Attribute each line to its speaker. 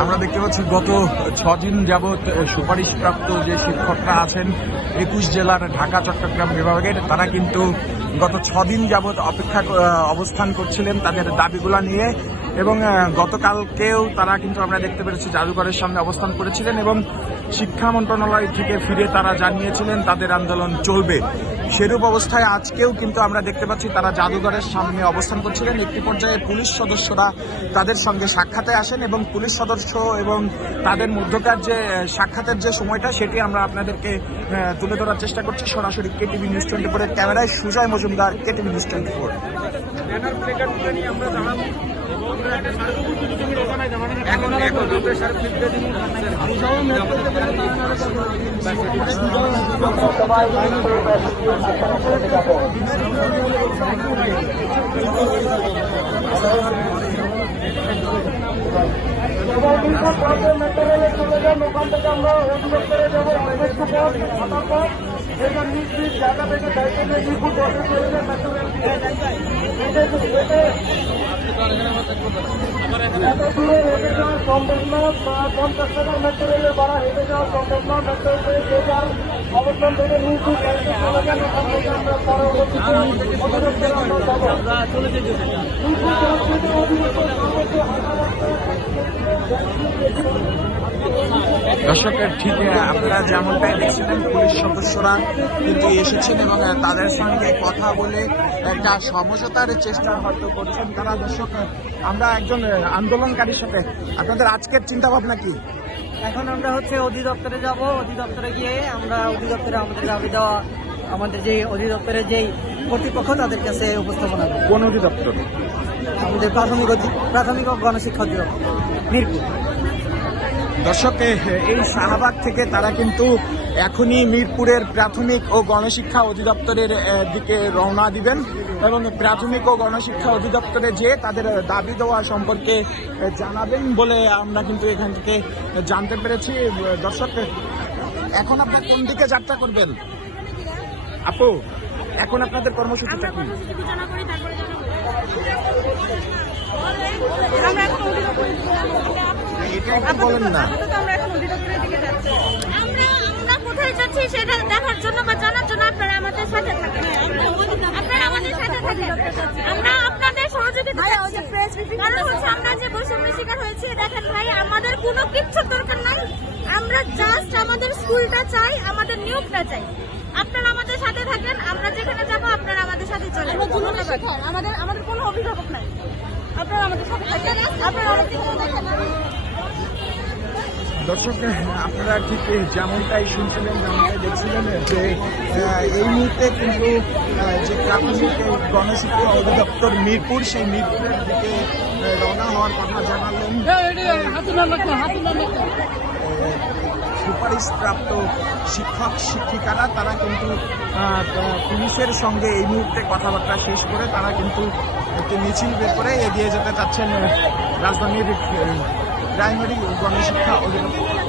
Speaker 1: আমরা দেখতে পাচ্ছি গত ছদিন যাবৎ সুপারিশপ্রাপ্ত যে শিক্ষকরা আছেন, একুশ জেলার ঢাকা, চট্টগ্রাম বিভাগের, তারা কিন্তু গত ছদিন যাবৎ অপেক্ষা অবস্থান করছিলেন তাদের দাবিগুলো নিয়ে এবং গতকালকেও তারা কিন্তু আমরা দেখতে পেরেছি জাদুঘরের সামনে অবস্থান করেছিলেন এবং শিক্ষা মন্ত্রণালয় থেকে ফিরে তারা জানিয়েছিলেন তাদের আন্দোলন চলবে। সেরূপ অবস্থায় আজকেও কিন্তু আমরা দেখতে পাচ্ছি তারা জাদুঘরের সামনে অবস্থান করছিলেন একটি পর্যায়ে পুলিশ সদস্যরা তাদের সঙ্গে সাক্ষাতে আসেন এবং পুলিশ সদস্য এবং তাদের মধ্যকার যে সাক্ষাতের যে সময়টা সেটি আমরা আপনাদেরকে তুলে ধরার চেষ্টা করছি সরাসরি কেটিভি নিউজ টোয়েন্টি ফোরের ক্যামেরায় Sujoy Majumdar KTV news twenty four
Speaker 2: এখন এখন ওখান থেকে আমরা অধিদপ্তরে যাব অনেকটা পর হাঁটার পর এখানে নিজ নিজ জায়গা থেকে দায়িত্ব নিয়ে নিখুঁত বসে চলেছে ম্যাটেরিয়াল এত পঞ্চাশ টাকার ম্যাটেরিয়ালের ভাড়া হেঁটে যাওয়া চলে যান ওখান থেকে আমরা পরবর্তীতে অধিদপ্তরে আমরা যাব নিখুঁত সংস্কৃতি অধিদপ্তর সর্বোচ্চ
Speaker 1: দর্শকের ঠিক আপনারা যেমনটাই দেখছিলেন পুলিশ সদস্যরা কিন্তু এসেছেন এবং তাদের সঙ্গে কথা বলে একটা সমঝোতার চেষ্টা হয়তো করছেন তারা। দর্শক আমরা একজন আন্দোলনকারীর সাথে আপনাদের আজকের চিন্তা ভাবনা কি?
Speaker 3: এখন আমরা হচ্ছে অধিদপ্তরে যাব। অধিদপ্তরে গিয়ে আমরা অধিদপ্তরে আমাদের দাবি দেওয়া আমাদের যে অধিদপ্তরের যেই কর্তৃপক্ষ তাদের কাছে উপস্থাপনা
Speaker 1: কোন অধিদপ্তর?
Speaker 3: আমাদের প্রাথমিক প্রাথমিক গণশিক্ষা অধিদপ্তর মিরপুর।
Speaker 1: দর্শক এই শাহবাগ থেকে তারা কিন্তু এখনই মিরপুরের প্রাথমিক ও গণশিক্ষা অধিদপ্তরের দিকে রওনা দিবেন এবং প্রাথমিক ও গণশিক্ষা অধিদপ্তরে যে তাদের দাবি দেওয়া সম্পর্কে জানাবেন বলে আমরা কিন্তু এখান থেকে জানতে পেরেছি। দর্শক এখন আপনার কোন দিকে যাত্রা করবেন? আপু এখন আপনাদের কর্মসূচিটা কি?
Speaker 4: আমরা এখন অধিদপ্তরের দিকে যাচ্ছি।
Speaker 1: এটা একটু বলেন না।
Speaker 4: আপাতত আমরা এখন অধিদপ্তরের দিকে যাচ্ছি। আমরা আমরা কোথায় যাচ্ছি সেটা দেখার জন্য বা জানার জন্য আপনারা আমাদের সাথে থাকেন। আপনারা আমাদের সাথে থাকেন। আমরা আপনাদের সহযোগিতা কারণ হচ্ছে আমরা যে বৈষম্যের শিকার হয়েছি দেখেন ভাই আমাদের কোনো কিচ্ছুর দরকার নাই। আমরা জাস্ট আমাদের স্কুলটা চাই আমাদের নিয়োগটা চাই। আপনারা আমাদের সাথে থাকেন আমরা যেখানে যাব আপনারা আমাদের সাথে চলে আমাদের আমাদের কোনো অভিভাবক নাই। আপনারা আমাদের সাথে থাকেন। আপনারা আমাদের দেখেন
Speaker 1: দর্শক আপনারা ঠিক যেমনটাই শুনছিলেন যেমনটাই দেখছিলেন যে এই মুহূর্তে কিন্তু যে প্রাথমিক গণশিক্ষা অধিদপ্তর মিরপুর সেই মিরপুরের দিকে রওনা হওয়ার কথা জানালেন সুপারিশপ্রাপ্ত শিক্ষক শিক্ষিকারা তারা কিন্তু পুলিশের সঙ্গে এই মুহূর্তে কথাবার্তা শেষ করে তারা কিন্তু একটি মিছিল বের করে এগিয়ে যেতে চাচ্ছেন রাজধানীর প্রাইমারি গণশিক্ষা অধিদপ্তর।